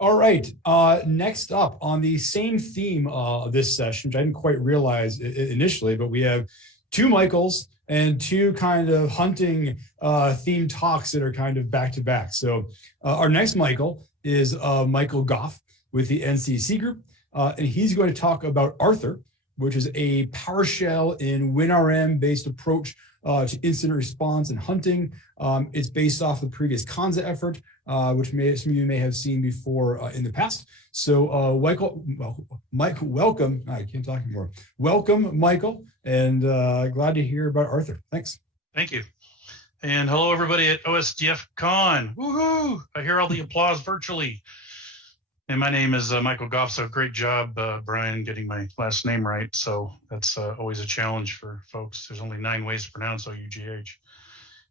All right. Next up on the same theme of this session, which I didn't quite realize initially, but we have two Michaels and two kind of hunting theme talks that are kind of back to back. So our next Michael is Michael Gough with the NCC group, and he's going to talk about ArTHIR, which is a PowerShell in WinRM based approach to incident response and hunting. It's based off the previous Kansa effort, which some of you may have seen before in the past. So Mike, welcome. I can't talk anymore. Welcome, Michael, and glad to hear about ArTHIR. Thanks. Thank you. And hello, everybody at OSDFCon. Woohoo! I hear all the applause virtually. And my name is Michael Gough, so great job, Brian, getting my last name right. So that's always a challenge for folks. There's only 9 ways to pronounce OUGH.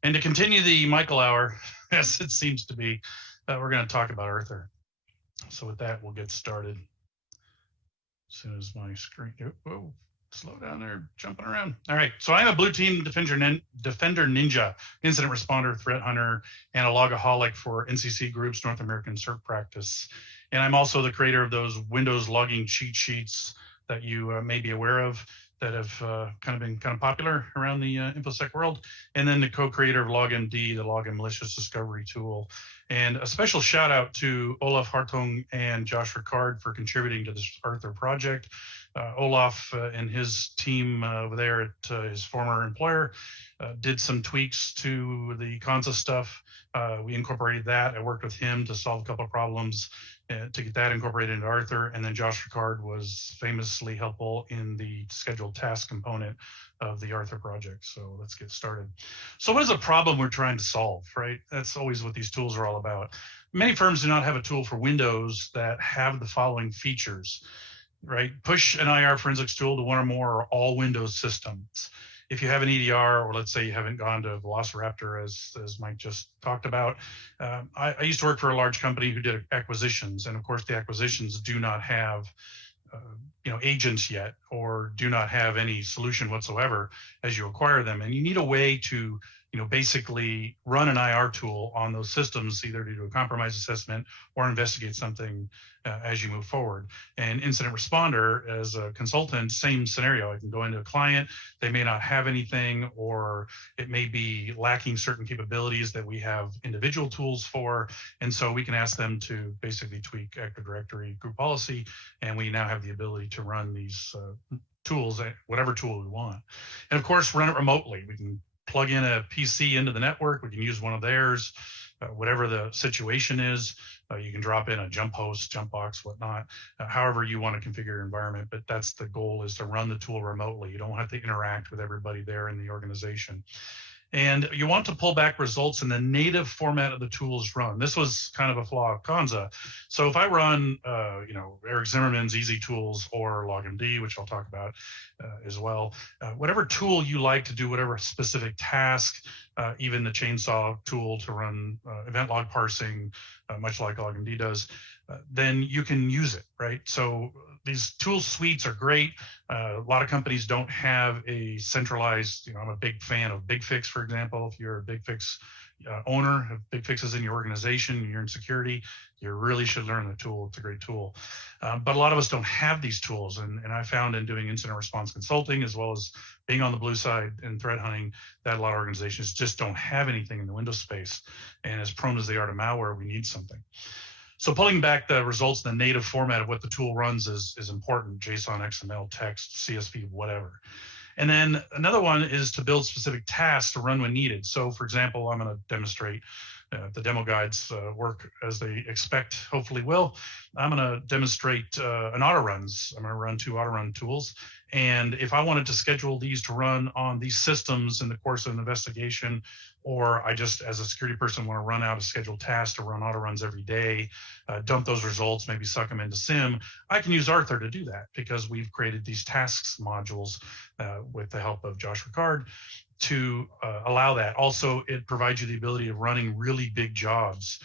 And to continue the Michael hour, as it seems to be, we're going to talk about ArTHIR. So with that, we'll get started. As soon as my screen, whoa, slow down there, jumping around. All right, so I'm a blue team defender ninja, incident responder, threat hunter, and a logaholic for NCC Group's North American CERT practice. And I'm also the creator of those Windows logging cheat sheets that you may be aware of that have been popular around the InfoSec world. And then the co-creator of LogMD, the login malicious discovery tool. And a special shout out to Olaf Hartung and Josh Ricard for contributing to this ArTHIR project. Olaf and his team over there at his former employer did some tweaks to the Kansa stuff. We incorporated that. I worked with him to solve a couple of problems to get that incorporated into ArTHIR. And then Josh Ricard was famously helpful in the scheduled task component of the ArTHIR project. So let's get started. So what is the problem we're trying to solve, right? That's always what these tools are all about. Many firms do not have a tool for Windows that have the following features, right? Push an IR forensics tool to one or more or all Windows systems. If you have an EDR, or let's say you haven't gone to Velociraptor, as Mike just talked about, I used to work for a large company who did acquisitions, and of course the acquisitions do not have agents yet, or do not have any solution whatsoever as you acquire them, and you need a way to basically run an IR tool on those systems, either to do a compromise assessment or investigate something as you move forward. And incident responder, as a consultant, same scenario. I can go into a client, they may not have anything, or it may be lacking certain capabilities that we have individual tools for. And so we can ask them to basically tweak Active Directory group policy, and we now have the ability to run these tools, whatever tool we want. And of course, run it remotely. We can plug in a PC into the network. We can use one of theirs, whatever the situation is. You can drop in a jump host, jump box, whatnot, however you want to configure your environment. But that's the goal, is to run the tool remotely. You don't have to interact with everybody there in the organization. And you want to pull back results in the native format of the tools run. This was kind of a flaw of Kansa. So if I run, Eric Zimmerman's Easy Tools or LogMD, which I'll talk about as well, whatever tool you like to do whatever specific task, even the chainsaw tool to run event log parsing, much like LogMD does, then you can use it, right? So these tool suites are great. A lot of companies don't have a centralized, I'm a big fan of BigFix, for example. If you're a BigFix owner, have BigFixes in your organization, you're in security, you really should learn the tool. It's a great tool. But a lot of us don't have these tools. And I found in doing incident response consulting, as well as being on the blue side and threat hunting, that a lot of organizations just don't have anything in the Windows space. And as prone as they are to malware, we need something. So pulling back the results in the native format of what the tool runs is important: JSON, XML, text, CSV, whatever. And then another one is to build specific tasks to run when needed. So for example, I'm going to demonstrate the demo guides work as they expect, hopefully will. I'm going to demonstrate an auto runs. I'm going to run 2 auto run tools. And if I wanted to schedule these to run on these systems in the course of an investigation, or I just, as a security person, want to run out a scheduled task to run auto runs every day, dump those results, maybe suck them into SIM, I can use ArTHIR to do that, because we've created these tasks modules with the help of Josh Ricard to allow that. Also, it provides you the ability of running really big jobs.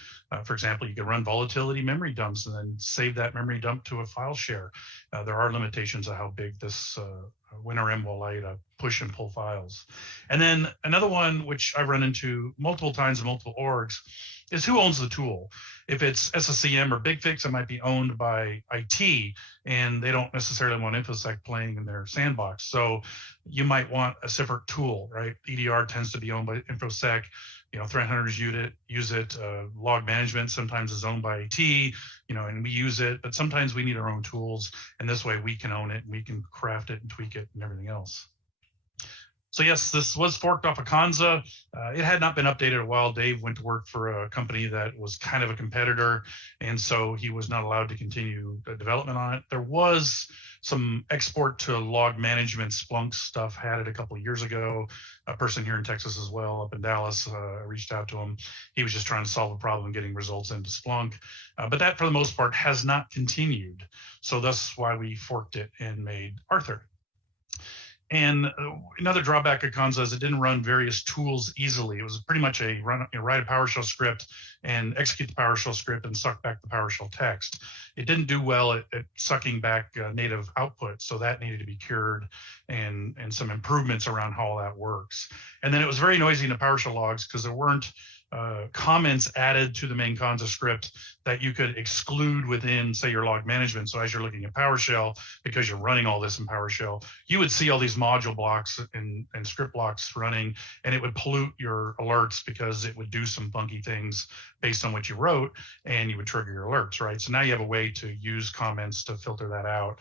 For example, you can run volatility memory dumps and then save that memory dump to a file share. There are limitations of how big this WinRM will allow you to push and pull files. And then another one, which I've run into multiple times in multiple orgs, is who owns the tool. If it's SSCM or BigFix, it might be owned by IT, and they don't necessarily want InfoSec playing in their sandbox. So you might want a separate tool, right? EDR tends to be owned by InfoSec. Threat hunters use it. Log management sometimes is owned by IT, and we use it, but sometimes we need our own tools, and this way we can own it and we can craft it and tweak it and everything else. So yes, this was forked off of Kansa. It had not been updated a while. Dave went to work for a company that was kind of a competitor, and so he was not allowed to continue the development on it. There was some export to log management Splunk stuff, had it a couple of years ago. A person here in Texas as well, up in Dallas, reached out to him. He was just trying to solve a problem getting results into Splunk. But that, for the most part, has not continued. So that's why we forked it and made ArTHIR. And another drawback of Kansa is it didn't run various tools easily. It was pretty much write a PowerShell script and execute the PowerShell script and suck back the PowerShell text. It didn't do well at sucking back native output, so that needed to be cured, and some improvements around how all that works. And then it was very noisy in the PowerShell logs because there weren't comments added to the main Kansa script that you could exclude within, say, your log management. So as you're looking at PowerShell, because you're running all this in PowerShell, you would see all these module blocks and script blocks running, and it would pollute your alerts because it would do some funky things based on what you wrote, and you would trigger your alerts, right? So now you have a way to use comments to filter that out.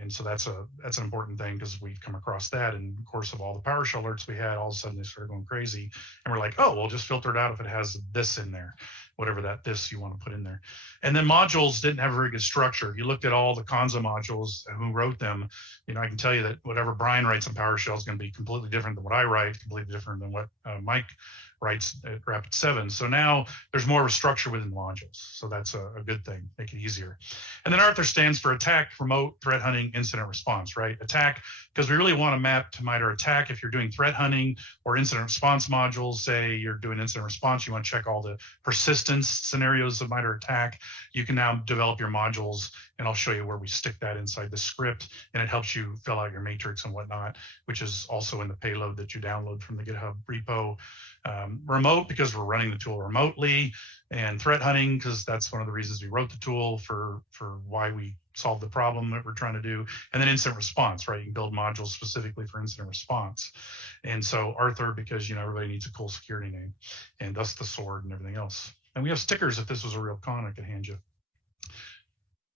And so that's an important thing, because we've come across that in the course of all the PowerShell alerts we had. All of a sudden they started going crazy, and we're like, oh, we'll just filter it out if it has this in there, whatever that this you want to put in there. And then modules didn't have a very good structure. If you looked at all the Kansa modules, who wrote them, I can tell you that whatever Brian writes in PowerShell is going to be completely different than what I write, completely different than what Mike writes at Rapid7. So now there's more of a structure within the modules. So that's a good thing, make it easier. And then ArTHIR stands for Attack, Remote, Threat Hunting, Incident Response, right? Attack, because we really want to map to MITRE ATT&CK. If you're doing threat hunting or incident response modules, say you're doing incident response, you want to check all the persistence scenarios of MITRE ATT&CK, you can now develop your modules, and I'll show you where we stick that inside the script, and it helps you fill out your matrix and whatnot, which is also in the payload that you download from the GitHub repo. Remote, because we're running the tool remotely, and threat hunting, because that's one of the reasons we wrote the tool, for why we solved the problem that we're trying to do. And then incident response, right? You can build modules specifically for incident response. And so ArTHIR, because everybody needs a cool security name, and thus the sword and everything else. And we have stickers. If this was a real con, I could hand you.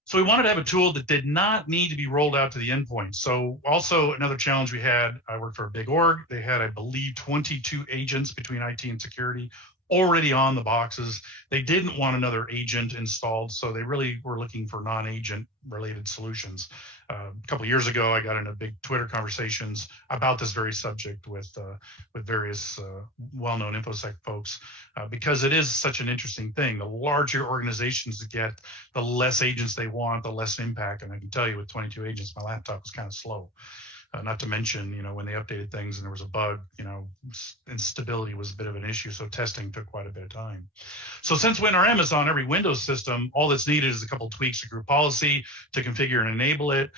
So we wanted to have a tool that did not need to be rolled out to the endpoint. So also another challenge we had, I worked for a big org. They had, I believe, 22 agents between IT and security already on the boxes. They didn't want another agent installed, so they really were looking for non-agent related solutions. A couple of years ago, I got into big Twitter conversations about this very subject with various well-known InfoSec folks, because it is such an interesting thing. The larger organizations get, the less agents they want, the less impact. And I can tell you, with 22 agents, my laptop was kind of slow. Not to mention, when they updated things and there was a bug, instability was a bit of an issue. So testing took quite a bit of time. So since WinRM is on every Windows system, all that's needed is a couple of tweaks to group policy to configure and enable it.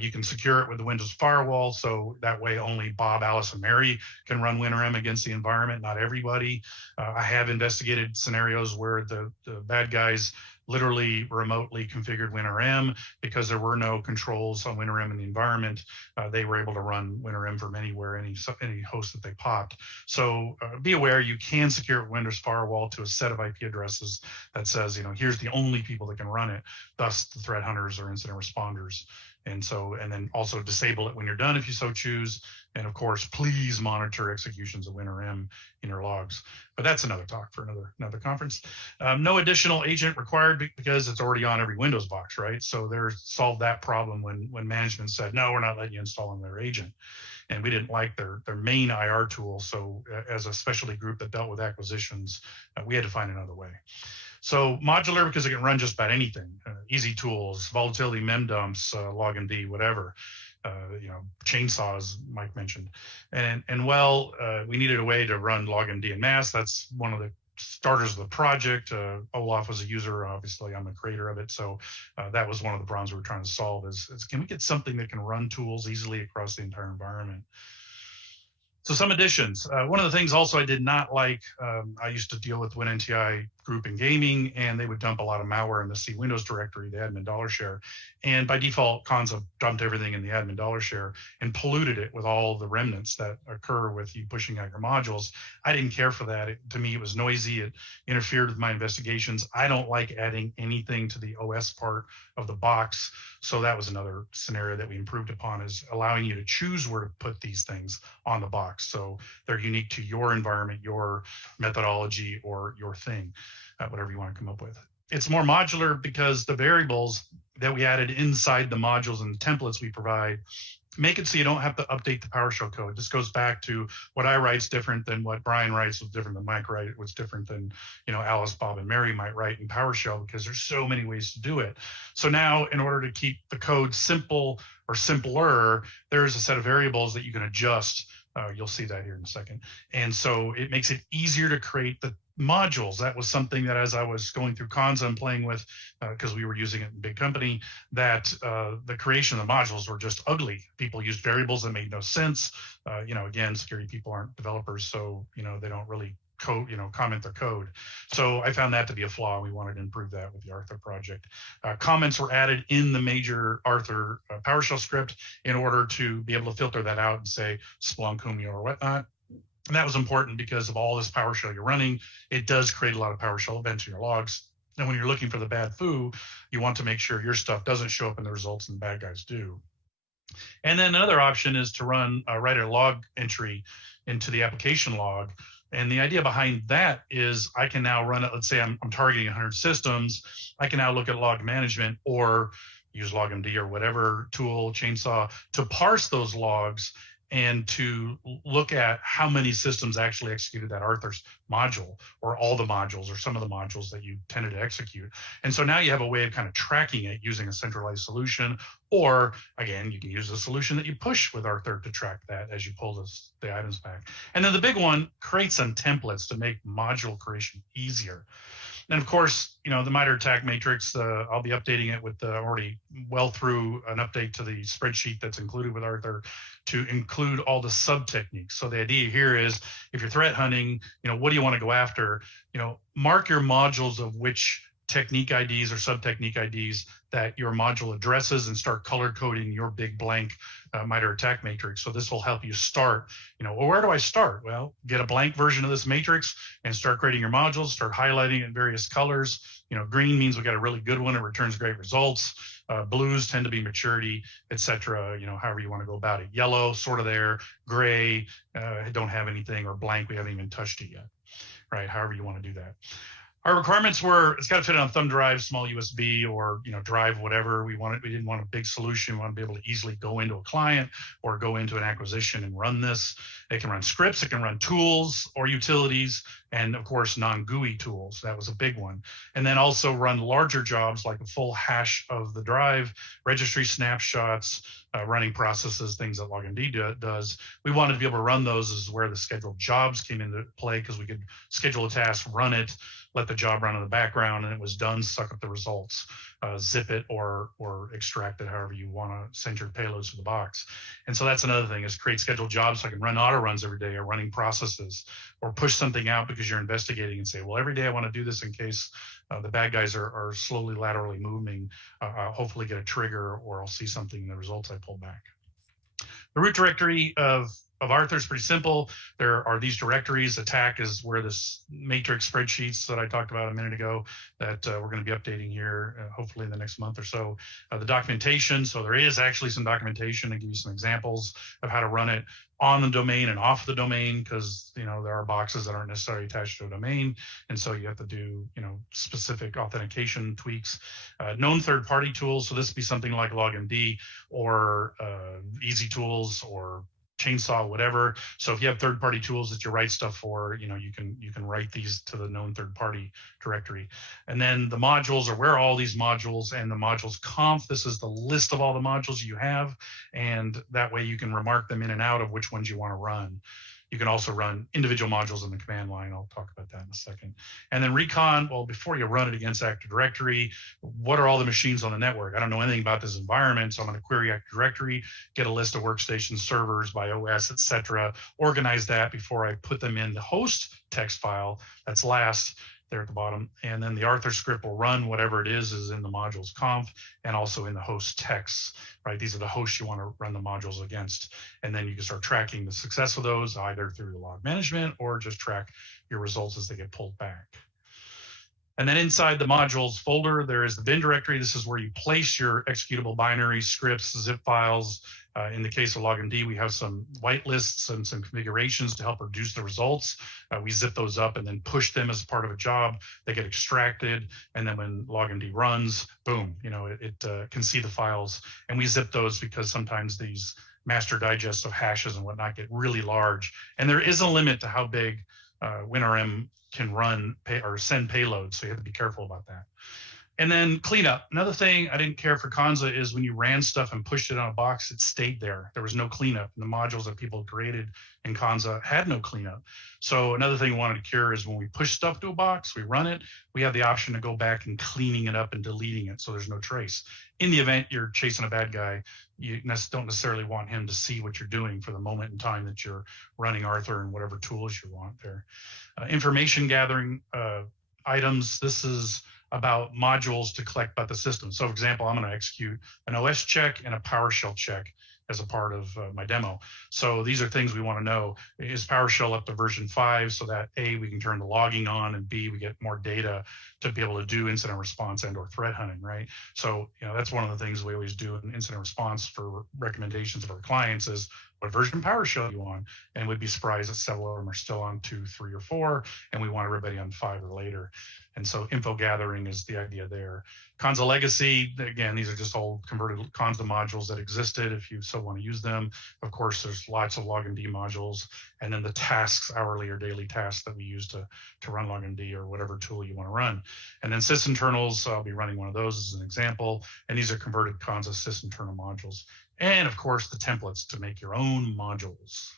You can secure it with the Windows firewall. So that way only Bob, Alice, and Mary can run WinRM against the environment, not everybody. I have investigated scenarios where the bad guys literally remotely configured WinRM because there were no controls on WinRM in the environment. They were able to run WinRM from anywhere, any host that they popped. So be aware, you can secure Windows firewall to a set of IP addresses that says, here's the only people that can run it, thus the threat hunters or incident responders. And then also disable it when you're done if you so choose. And of course, please monitor executions of WinRM in your logs. But that's another talk for another conference. No additional agent required because it's already on every Windows box, right? So they solved that problem when management said, no, we're not letting you install another agent. And we didn't like their main IR tool. So as a specialty group that dealt with acquisitions, we had to find another way. So modular, because it can run just about anything, easy tools, volatility, mem dumps, logmd, whatever, chainsaws, Mike mentioned. And we needed a way to run logmd en masse. That's one of the starters of the project. Olaf was a user, obviously I'm a creator of it. So that was one of the problems we were trying to solve is can we get something that can run tools easily across the entire environment? So some additions. One of the things also I did not like, I used to deal with WinNTI group in gaming, and they would dump a lot of malware in the C Windows directory, the admin $share. And by default, Kansa dumped everything in the admin $share and polluted it with all the remnants that occur with you pushing out your modules. I didn't care for that. To me, it was noisy. It interfered with my investigations. I don't like adding anything to the OS part of the box. So that was another scenario that we improved upon, is allowing you to choose where to put these things on the box. So they're unique to your environment, your methodology, or your thing, whatever you want to come up with. It's more modular because the variables that we added inside the modules and the templates we provide make it so you don't have to update the PowerShell code. This goes back to what I write is different than what Brian writes, was different than Mike writes, what's different than, you know, Alice, Bob, and Mary might write in PowerShell, because there's so many ways to do it. So now, in order to keep the code simple or simpler, there's a set of variables that you can adjust. You'll see that here in a second. And so it makes it easier to create the modules. That was something that, as I was going through Kansa and playing with, because we were using it in a big company, that the creation of the modules were just ugly. People used variables that made no sense. You know, again, security people aren't developers, so, you know, they don't really code, you know, comment their code. So I found that to be a flaw. We wanted to improve that with the ArTHIR project. Comments were added in the major ArTHIR PowerShell script in order to be able to filter that out and say Splunk, Humio, or whatnot. And that was important because of all this PowerShell you're running. It does create a lot of PowerShell events in your logs. And when you're looking for the bad foo, you want to make sure your stuff doesn't show up in the results and the bad guys do. And then another option is to write a log entry into the application log. And the idea behind that is I can now run it. Let's say I'm targeting 100 systems. I can now look at log management or use LogMD or whatever tool, Chainsaw, to parse those logs and to look at how many systems actually executed that ArTHIR module, or all the modules, or some of the modules that you tended to execute. And so now you have a way of kind of tracking it using a centralized solution, or again, you can use a solution that you push with ArTHIR to track that as you pull the items back. And then the big one, create some templates to make module creation easier. And of course, you know, the MITRE ATT&CK Matrix, I'll be updating it with already well through an update to the spreadsheet that's included with ArTHIR to include all the sub techniques. So the idea here is, if you're threat hunting, you know, what do you want to go after? You know, mark your modules of which technique IDs or sub technique IDs that your module addresses, and start color coding your big blank MITRE ATT&CK matrix. So this will help you start, you know, well, where do I start? Well, get a blank version of this matrix and start creating your modules, start highlighting it in various colors. You know, green means we got a really good one. It returns great results. Blues tend to be maturity, etc. You know, however you want to go about it. Yellow, sort of there. Gray, don't have anything, or blank, we haven't even touched it yet, right? However you want to do that. Our requirements were, it's got to fit on a thumb drive, small USB, or, you know, drive, whatever we wanted. We didn't want a big solution. We want to be able to easily go into a client or go into an acquisition and run this. It can run scripts, it can run tools or utilities, and of course, non-GUI tools. That was a big one. And then also run larger jobs like a full hash of the drive, registry snapshots, running processes, things that LogMD does. We wanted to be able to run those. Is where the scheduled jobs came into play, because we could schedule a task, run it, let the job run in the background, and it was done, suck up the results, zip it, or extract it however you want to send your payloads to the box. And so that's another thing, is create scheduled jobs so I can run auto runs every day, or running processes, or push something out because you're investigating and say, well, every day I want to do this in case the bad guys are slowly laterally moving. I'll hopefully get a trigger, or I'll see something in the results I pull back. The root directory of ArTHIR is pretty simple. There are these directories. Attack is where this matrix spreadsheets that I talked about a minute ago that we're going to be updating here, hopefully in the next month or so. The documentation. So there is actually some documentation to give you some examples of how to run it on the domain and off the domain, because, you know, there are boxes that aren't necessarily attached to a domain. And so you have to do, you know, specific authentication tweaks. Known third-party tools. So this would be something like LogMD or Easy Tools or Chainsaw, whatever. So if you have third-party tools that you write stuff for, you know, you can write these to the known third-party directory. And then the modules are where all these modules, and the modules conf. This is the list of all the modules you have, and that way you can remark them in and out of which ones you want to run. You can also run individual modules in the command line. I'll talk about that in a second. And then recon, well, before you run it against Active Directory, what are all the machines on the network? I don't know anything about this environment, so I'm going to query Active Directory, get a list of workstations, servers by OS, etc., organize that before I put them in the host text file. That's last. there at the bottom. And then the ArTHIR script will run whatever it is in the modules conf and also in the host text, right? These are the hosts you want to run the modules against. And then you can start tracking the success of those either through the log management or just track your results as they get pulled back. And then inside the modules folder, there is the bin directory. This is where you place your executable binaries, scripts, zip files. In the case of LogMD, we have some whitelists and some configurations to help reduce the results. We zip those up and then push them as part of a job. They get extracted. And then when LogMD runs, boom, it can see the files. And we zip those because sometimes these master digests of hashes and whatnot get really large. And there is a limit to how big WinRM can run or send payloads, so you have to be careful about that. And then cleanup. Another thing I didn't care for Kansa is when you ran stuff and pushed it on a box, it stayed there. There was no cleanup. And the modules that people created in Kansa had no cleanup. So another thing we wanted to cure is when we push stuff to a box, we run it, we have the option to go back and cleaning it up and deleting it so there's no trace. In the event you're chasing a bad guy, you don't necessarily want him to see what you're doing for the moment in time that you're running ArTHIR and whatever tools you want there. Information gathering items. This is about modules to collect about the system. So for example, I'm going to execute an OS check and a PowerShell check as a part of my demo. So these are things we want to know. Is PowerShell up to version 5 so that A, we can turn the logging on, and B, we get more data to be able to do incident response and or threat hunting, right? So, that's one of the things we always do in incident response for recommendations of our clients is what version of PowerShell are you on? And we'd be surprised that several of them are still on 2, 3, or 4, and we want everybody on 5 or later. And so info gathering is the idea there. Kansa legacy, again, these are just old converted Kansa modules that existed if you so want to use them. Of course, there's lots of LogMD modules, and then the tasks, hourly or daily tasks that we use to run LogMD or whatever tool you want to run. And then sysinternals, I'll be running one of those as an example. And these are converted Kansa sysinternal modules. And of course, the templates to make your own modules.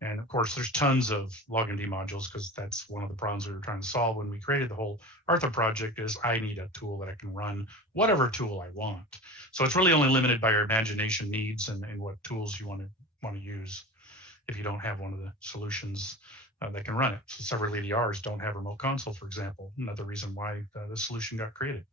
And of course, there's tons of LogMD modules because that's one of the problems we were trying to solve when we created the whole ArTHIR project is I need a tool that I can run whatever tool I want. So it's really only limited by your imagination needs and what tools you want to use if you don't have one of the solutions that can run it. So several EDRs don't have remote console, for example, another reason why the solution got created.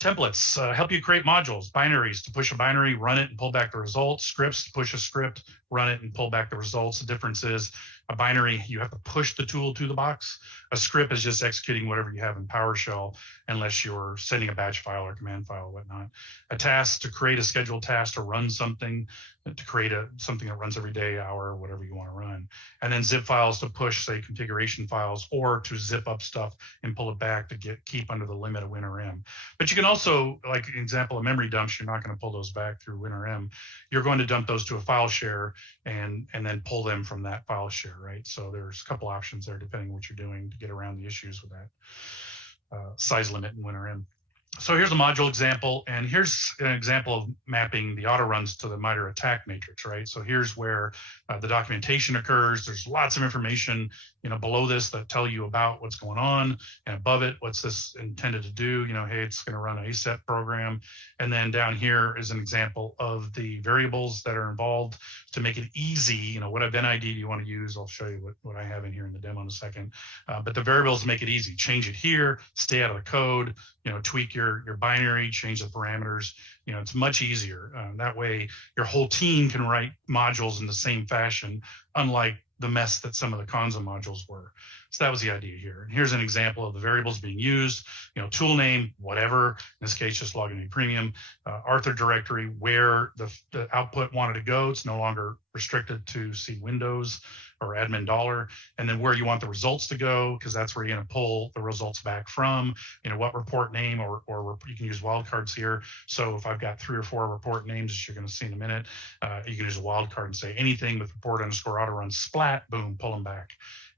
Templates help you create modules, binaries to push a binary, run it and pull back the results, scripts to push a script, run it and pull back the results. The difference is a binary, you have to push the tool to the box. A script is just executing whatever you have in PowerShell unless you're sending a batch file or command file or whatnot. A task to create a scheduled task to run something, to create something that runs every day, hour, whatever you want to run. And then zip files to push, say, configuration files or to zip up stuff and pull it back to keep under the limit of WinRM. But you can also, like an example of memory dumps, you're not going to pull those back through WinRM. You're going to dump those to a file share and then pull them from that file share, right? So there's a couple options there depending on what you're doing to get around the issues with that size limit in WinRM. So here's a module example, and here's an example of mapping the auto runs to the MITRE ATT&CK Matrix, right? So here's where the documentation occurs. There's lots of information, below this that tell you about what's going on, and above it, what's this intended to do? Hey, it's going to run an ASET program, and then down here is an example of the variables that are involved to make it easy. What event ID do you want to use? I'll show you what I have in here in the demo in a second. But the variables make it easy. Change it here, stay out of the code, tweak your binary, change the parameters. It's much easier. That way your whole team can write modules in the same fashion, unlike the mess that some of the Kansa modules were. So that was the idea here. And here's an example of the variables being used, tool name, whatever, in this case, just LogMD Premium, ArTHIR directory, where the output wanted to go. It's no longer restricted to see Windows or admin $, and then where you want the results to go, because that's where you're going to pull the results back from, what report name, or you can use wildcards here. So if I've got 3 or 4 report names, as you're going to see in a minute, you can use a wildcard and say anything with report underscore auto run splat, boom, pull them back.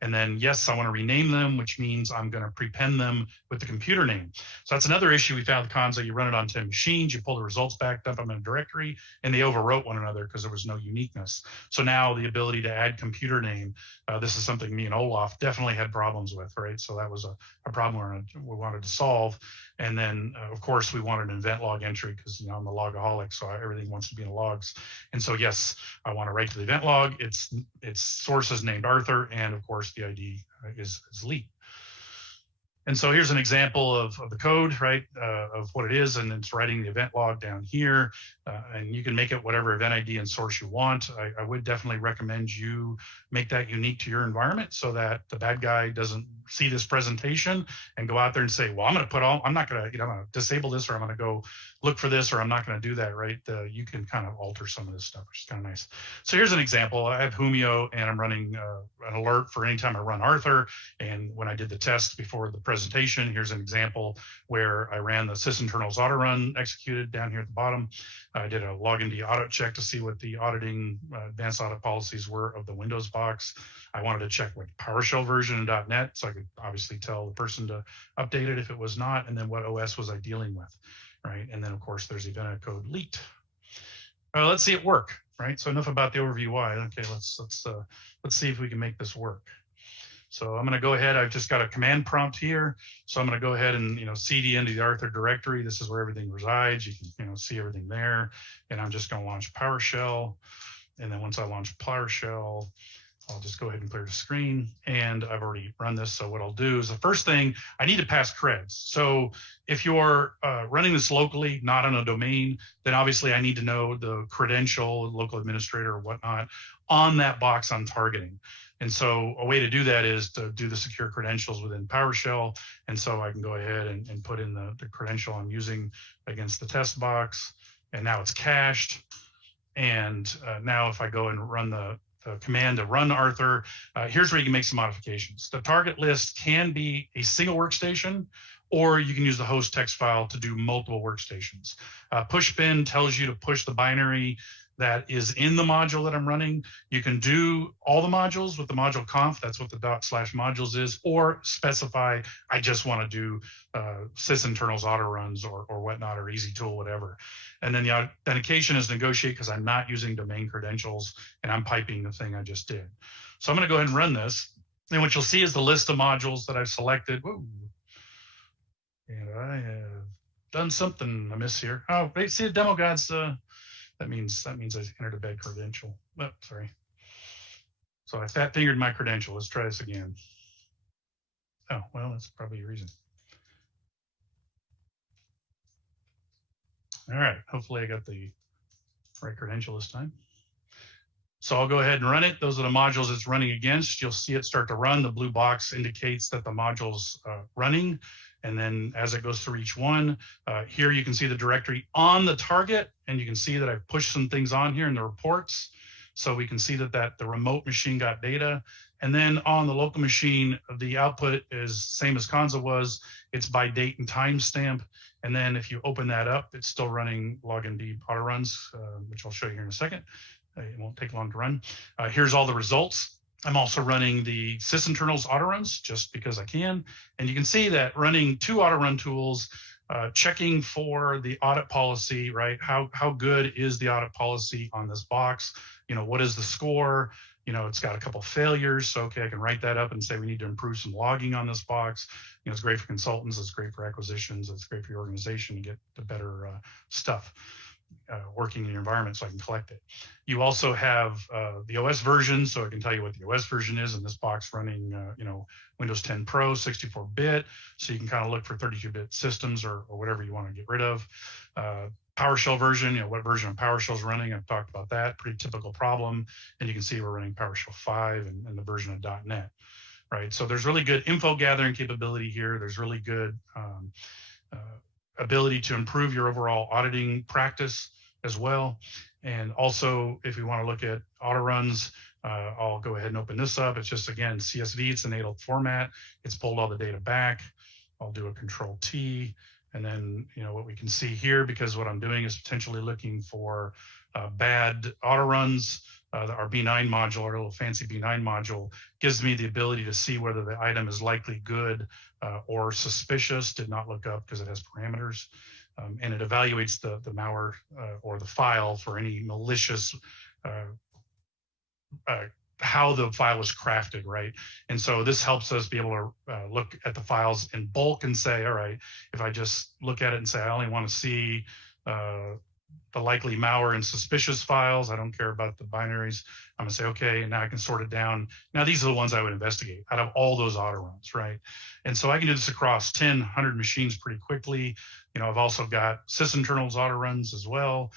And then, yes, I want to rename them, which means I'm going to prepend them with the computer name. So that's another issue we found with Kansa. You run it on 10 machines, you pull the results back, dump them in a directory, and they overwrote one another because there was no uniqueness. So now the ability to add computer name, this is something me and Olaf definitely had problems with, right? So that was a problem we wanted to solve. And then, of course, we wanted an event log entry because, I'm a logaholic, so everything wants to be in the logs. And so, yes, I want to write to the event log. Its source is named ArTHIR, and of course, the ID is Lee. And so here's an example of the code, right, of what it is, and it's writing the event log down here, and you can make it whatever event ID and source you want. I would definitely recommend you make that unique to your environment so that the bad guy doesn't see this presentation and go out there and say, well, I'm going to disable this, or I'm going to go look for this, or I'm not going to do that, right? You can kind of alter some of this stuff, which is kind of nice. So here's an example. I have Humio, and I'm running an alert for anytime I run ArTHIR. And when I did the test before the presentation, here's an example where I ran the sysinternals auto run executed down here at the bottom. I did a login audit check to see what the auditing advanced audit policies were of the Windows box. I wanted to check what PowerShell version in .NET, so I could obviously tell the person to update it if it was not, and then what OS was I dealing with, right? And then of course there's event code leaked. Let's see it work, right? So enough about the overview why. Okay, let's see if we can make this work. So I'm going to go ahead. I've just got a command prompt here. So I'm going to go ahead and cd into the ArTHIR directory. This is where everything resides. You can see everything there. And I'm just going to launch PowerShell. And then once I launch PowerShell, I'll just go ahead and clear the screen. And I've already run this. So what I'll do is the first thing, I need to pass creds. So if you're running this locally, not on a domain, then obviously I need to know the credential, local administrator or whatnot on that box I'm targeting. And so a way to do that is to do the secure credentials within PowerShell. And so I can go ahead and put in the credential I'm using against the test box. And now it's cached. And now if I go and run the command to run ArTHIR, here's where you can make some modifications. The target list can be a single workstation, or you can use the host text file to do multiple workstations. Push bin tells you to push the binary that is in the module that I'm running. You can do all the modules with the module conf, that's what the /modules is, or specify, I just want to do sysinternals auto runs or whatnot, or easy tool, whatever. And then the authentication is negotiate because I'm not using domain credentials and I'm piping the thing I just did. So I'm going to go ahead and run this. And what you'll see is the list of modules that I've selected. Woo. And I have done something amiss here. Oh, wait, see the demo guides. That means I entered a bad credential. Oh, sorry. So I fat fingered my credential. Let's try this again. Oh, well, that's probably a reason. All right, hopefully I got the right credential this time. So I'll go ahead and run it. Those are the modules it's running against. You'll see it start to run. The blue box indicates that the module's running. And then as it goes through each one, here you can see the directory on the target, and you can see that I've pushed some things on here in the reports. So we can see that the remote machine got data. And then on the local machine, the output is same as Kansa was. It's by date and timestamp. And then if you open that up, it's still running login auto runs, which I'll show you here in a second. It won't take long to run. Here's all the results. I'm also running the sysinternals auto runs just because I can. And you can see that running 2 auto run tools, checking for the audit policy, right? How good is the audit policy on this box? What is the score? It's got a couple of failures. So, okay, I can write that up and say we need to improve some logging on this box. It's great for consultants. It's great for acquisitions. It's great for your organization to get the better stuff working in your environment so I can collect it. You also have the OS version, so I can tell you what the OS version is in this box running, Windows 10 Pro, 64-bit. So you can kind of look for 32-bit systems or whatever you want to get rid of. PowerShell version, what version of PowerShell is running. I've talked about that, pretty typical problem. And you can see we're running PowerShell 5 and the version of .NET, right? So there's really good info gathering capability here. There's really good ability to improve your overall auditing practice as well. And also, if you want to look at auto runs, I'll go ahead and open this up. It's just, again, CSV, it's enabled format. It's pulled all the data back. I'll do a Control T. And then, what we can see here, because what I'm doing is potentially looking for bad auto runs. Our B9 module, our little fancy B9 module, gives me the ability to see whether the item is likely good or suspicious. Did not look up because it has parameters. And it evaluates the malware or the file for any malicious, how the file was crafted, right? And so this helps us be able to look at the files in bulk and say, all right, if I just look at it and say, I only want to see the likely malware and suspicious files. I don't care about the binaries. I'm gonna say, okay, and now I can sort it down. Now these are the ones I would investigate out of all those auto runs, right? And so I can do this across 10, 100 machines pretty quickly. You know, I've also got sysinternals auto runs as well.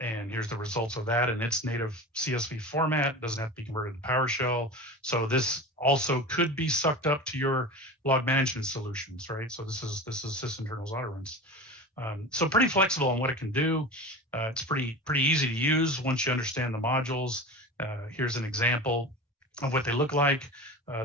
And here's the results of that in its native CSV format. It doesn't have to be converted to PowerShell. So this also could be sucked up to your log management solutions, right? So this is sysinternals auto runs. So pretty flexible on what it can do. It's pretty easy to use once you understand the modules. Here's an example of what they look like.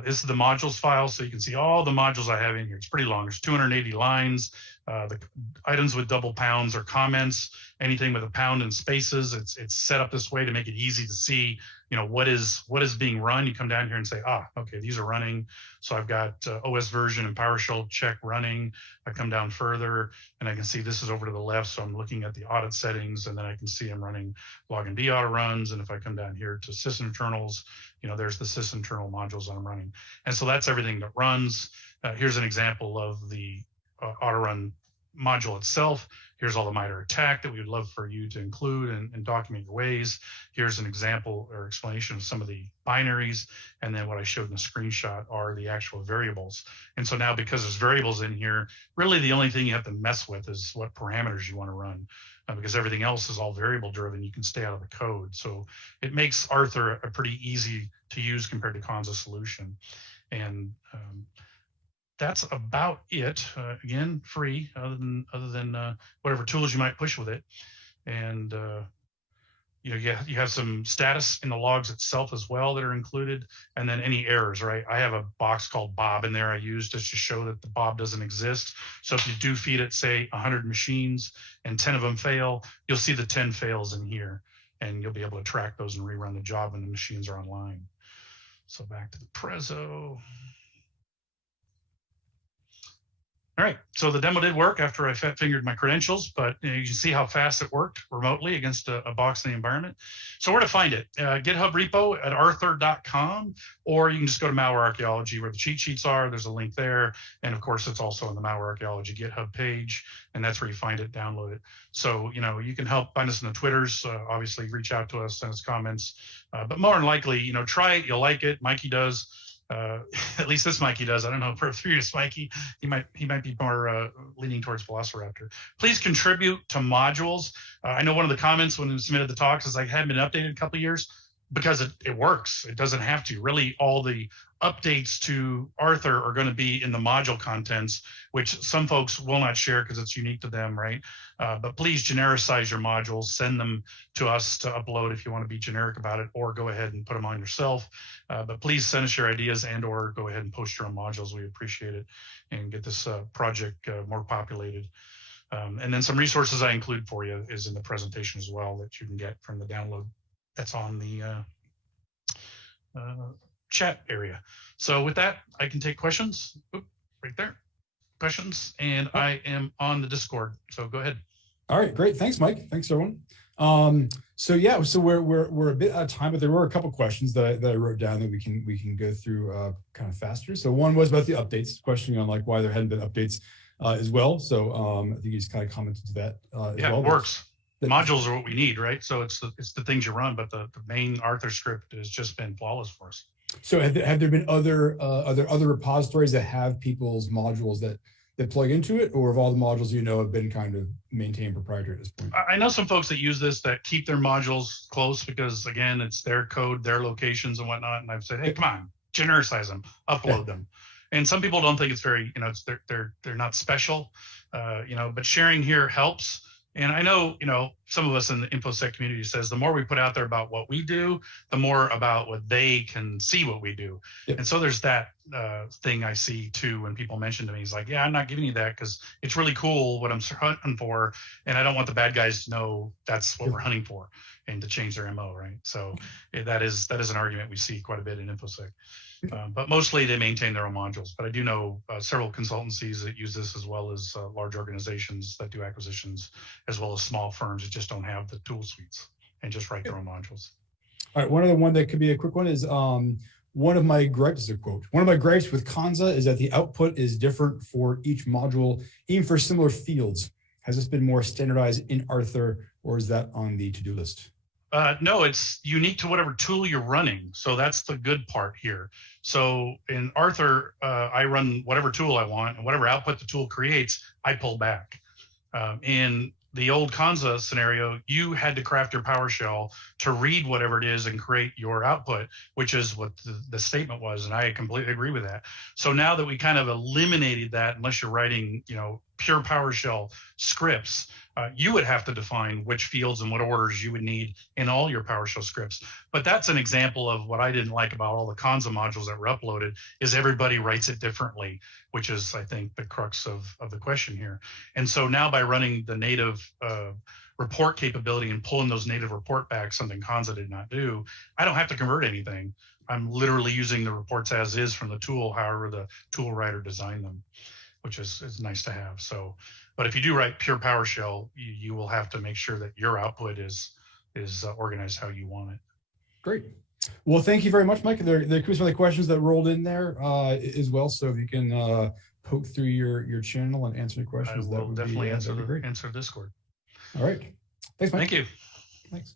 This is the modules file, so you can see all the modules I have in here. It's pretty long. There's 280 lines. The items with double pounds or comments, anything with a pound and spaces, it's set up this way to make it easy to see, you know, what is being run. You come down here and say, okay, these are running. So I've got OS version and PowerShell check running. I come down further and I can see this is over to the left. So I'm looking at the audit settings, and then I can see I'm running login D auto runs. And if I come down here to sysinternals, you know, there's the sysinternal modules that I'm running. And so that's everything that runs. Here's an example of the auto run module itself. Here's all the MITRE ATT&CK that we would love for you to include and document your ways. Here's an example or explanation of some of the binaries. And then what I showed in the screenshot are the actual variables. And so now, because there's variables in here, really the only thing you have to mess with is what parameters you want to run, because everything else is all variable driven. You can stay out of the code. So it makes ArTHIR a pretty easy to use compared to Kansa solution. And that's about it. Again, free, other than whatever tools you might push with it. And you know, you have some status in the logs itself as well that are included, and then any errors, right? I have a box called Bob in there I use just to show that the Bob doesn't exist. So if you do feed it, say 100 machines and 10 of them fail, you'll see the 10 fails in here, and you'll be able to track those and rerun the job when the machines are online. So back to the Prezzo. All right, so the demo did work after I fat-fingered my credentials, but you can see how fast it worked remotely against a box in the environment. So where to find it? GitHub repo at arthir.com, or you can just go to Malware Archaeology where the cheat sheets are. There's a link there. And of course, it's also on the Malware Archaeology GitHub page, and that's where you find it, download it. So, you know, you can help find us in the Twitters, obviously reach out to us, send us comments, but more than likely, you know, try it, you'll like it. Mikey does. At least this Mikey does. I don't know for previous Mikey, he might be more leaning towards Velociraptor. Please contribute to modules. I know one of the comments when we submitted the talks is like, hadn't been updated a couple of years, because it works. It doesn't have to. Really, all the updates to ArTHIR are going to be in the module contents, which some folks will not share because it's unique to them, right? But please genericize your modules. Send them to us to upload if you want to be generic about it, or go ahead and put them on yourself. But please send us your ideas and or go ahead and post your own modules. We appreciate it, and get this project more populated. And then some resources I include for you is in the presentation as well that you can get from the download that's on the chat area. So with that, I can take questions. Oop, right there, questions, and I am on the Discord. So go ahead. All right, great. Thanks, Mike. Thanks, everyone. So yeah, so we're a bit out of time, but there were a couple questions that I wrote down that we can go through kind of faster. So one was about the updates, questioning on like why there hadn't been updates as well. So I think you just kind of commented to that as yeah, well. It works. Modules are what we need, right? So it's the things you run, but the main ArTHIR script has just been flawless for us. So have there been other repositories that have people's modules that plug into it, or have all the modules you know have been kind of maintained proprietary at this point? I know some folks that use this that keep their modules close because, again, it's their code, their locations and whatnot. And I've said, hey, come on, genericize them, upload them. And some people don't think it's very, you know, they're not special, you know, but sharing here helps. And I know, you know, some of us in the InfoSec community says the more we put out there about what we do, the more about what they can see what we do. Yep. And so there's that thing I see too when people mention to me, he's like, yeah, I'm not giving you that because it's really cool what I'm hunting for. And I don't want the bad guys to know that's what we're hunting for and to change their MO, right? So that is an argument we see quite a bit in InfoSec. But mostly they maintain their own modules. But I do know several consultancies that use this, as well as large organizations that do acquisitions, as well as small firms that just don't have the tool suites and just write their own modules. All right, one that could be a quick one is one of my gripes, is a quote, one of my gripes with Kansa is that the output is different for each module, even for similar fields. Has this been more standardized in ArTHIR, or is that on the to-do list? No, it's unique to whatever tool you're running. So that's the good part here. So in ArTHIR, I run whatever tool I want, and whatever output the tool creates, I pull back. In the old Kansa scenario, you had to craft your PowerShell to read whatever it is and create your output, which is what the statement was. And I completely agree with that. So now that we kind of eliminated that, unless you're writing, pure PowerShell scripts, you would have to define which fields and what orders you would need in all your PowerShell scripts. But that's an example of what I didn't like about all the Kansa modules that were uploaded, is everybody writes it differently, which is, I think, the crux of the question here. And so now by running the native report capability and pulling those native report back, something Kansa did not do, I don't have to convert anything. I'm literally using the reports as is from the tool, however the tool writer designed them, which is nice to have. So, but if you do write pure PowerShell, you will have to make sure that your output is organized how you want it. Great. Well, thank you very much, Mike. There could be some other questions that rolled in there as well. So if you can poke through your channel and answer any questions, I will definitely answer great. Discord. All right. Thanks, Mike. Thank you. Thanks.